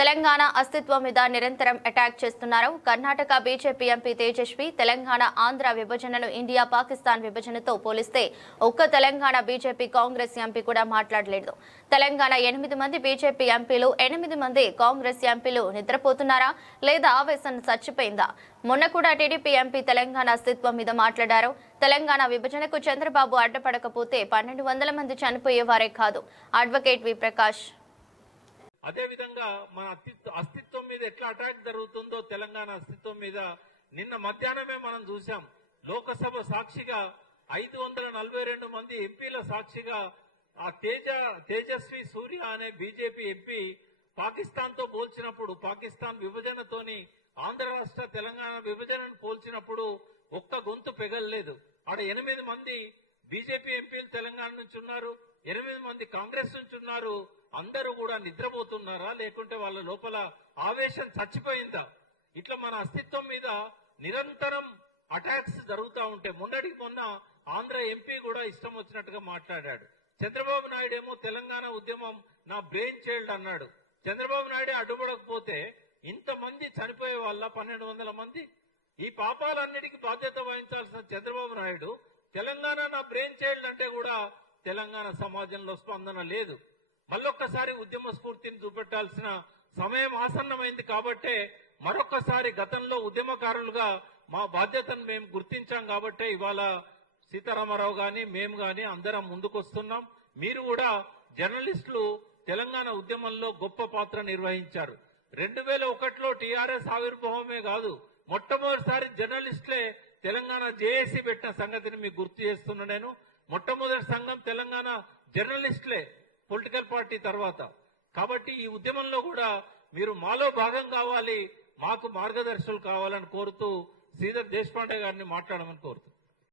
తెలంగాణ అస్తిత్వం మీద నిరంతరం అటాక్ చేస్తున్నారు. కర్ణాటక బీజేపీ ఎంపీ తేజస్వి తెలంగాణ ఆంధ్ర విభజనను ఇండియా పాకిస్తాన్ విభజనతో పోలిస్తే ఒక్క తెలంగాణ బీజేపీ కాంగ్రెస్ ఎంపీ కూడా మాట్లాడలేదు. తెలంగాణ 8 మంది బీజేపీ ఎంపీలు 8 మంది కాంగ్రెస్ ఎంపీలు నిద్రపోతున్నారా లేదా ఆవేశం చచ్చిపోయిందా? మొన్న కూడా టీడీపీ ఎంపీ తెలంగాణ అస్తిత్వం మీద మాట్లాడారు. తెలంగాణ విభజనకు చంద్రబాబు అడ్డపడకపోతే 1200 మంది చనిపోయేవారే కాదు. అడ్వకేట్ వి ప్రకాష్ అదే విధంగా మన అస్తిత్వం మీద ఎట్లా అటాక్ జరుగుతుందో తెలంగాణ అస్తిత్వం మీద నిన్న మధ్యాహ్నమే మనం చూసాం. లోకసభ సాక్షిగా 542 మంది ఎంపీల సాక్షిగా ఆ తేజస్వి సూర్య అనే బీజేపీ ఎంపీ పాకిస్తాన్ తో పోల్చినప్పుడు, పాకిస్తాన్ విభజనతోని ఆంధ్ర రాష్ట్ర తెలంగాణ విభజనను పోల్చినప్పుడు ఒక్క గొంతు పెగలలేదు. ఆడ 8 మంది బీజేపీ ఎంపీలు తెలంగాణ నుంచి ఉన్నారు, 8 మంది కాంగ్రెస్ నుంచి ఉన్నారు. అందరూ కూడా నిద్రపోతున్నారా లేకుంటే వాళ్ళ లోపల ఆవేశం చచ్చిపోయిందా? ఇట్లా మన అస్తిత్వం మీద నిరంతరం అటాక్స్ జరుగుతూ ఉంటే మొన్నటికి మొన్న ఆంధ్ర ఎంపీ కూడా ఇష్టం వచ్చినట్టుగా మాట్లాడాడు. చంద్రబాబు నాయుడు ఏమో తెలంగాణ ఉద్యమం నా బ్రెయిన్ చైల్డ్ అన్నాడు. చంద్రబాబు నాయుడే అడ్డుపడకపోతే ఇంతమంది చనిపోయే వాళ్ళ 1200 మంది. ఈ పాపాలన్నిటికీ బాధ్యత వహించాల్సిన చంద్రబాబు నాయుడు తెలంగాణ నా బ్రెయిన్ చైల్డ్ అంటే కూడా తెలంగాణ సమాజంలో స్పందన లేదు. మళ్ళొక్కసారి ఉద్యమ స్ఫూర్తిని చూపెట్టాల్సిన సమయం ఆసన్నమైంది. కాబట్టే మరొక్కసారి గతంలో ఉద్యమకారులుగా మా బాధ్యతను మేము గుర్తించాం. కాబట్టే ఇవాళ సీతారామరావు గాని మేము గాని అందరం ముందుకొస్తున్నాం. మీరు కూడా జర్నలిస్టులు తెలంగాణ ఉద్యమంలో గొప్ప పాత్ర నిర్వహించారు. 2001లో టీఆర్ఎస్ ఆవిర్భావమే కాదు, మొట్టమొదటిసారి జర్నలిస్టులే తెలంగాణ జేఏసీ పెట్టిన సంగతిని మీకు గుర్తు చేస్తున్నా. నేను మొట్టమొదటి సంఘం తెలంగాణ జర్నలిస్టులే పొలిటికల్ పార్టీ తర్వాత. కాబట్టి ఈ ఉద్యమంలో కూడా మీరు మాలో భాగం కావాలి, మాకు మార్గదర్శకులు కావాలని కోరుతూ శ్రీధర్ దేశపాండే గారిని మాట్లాడమని కోరుతున్నాను.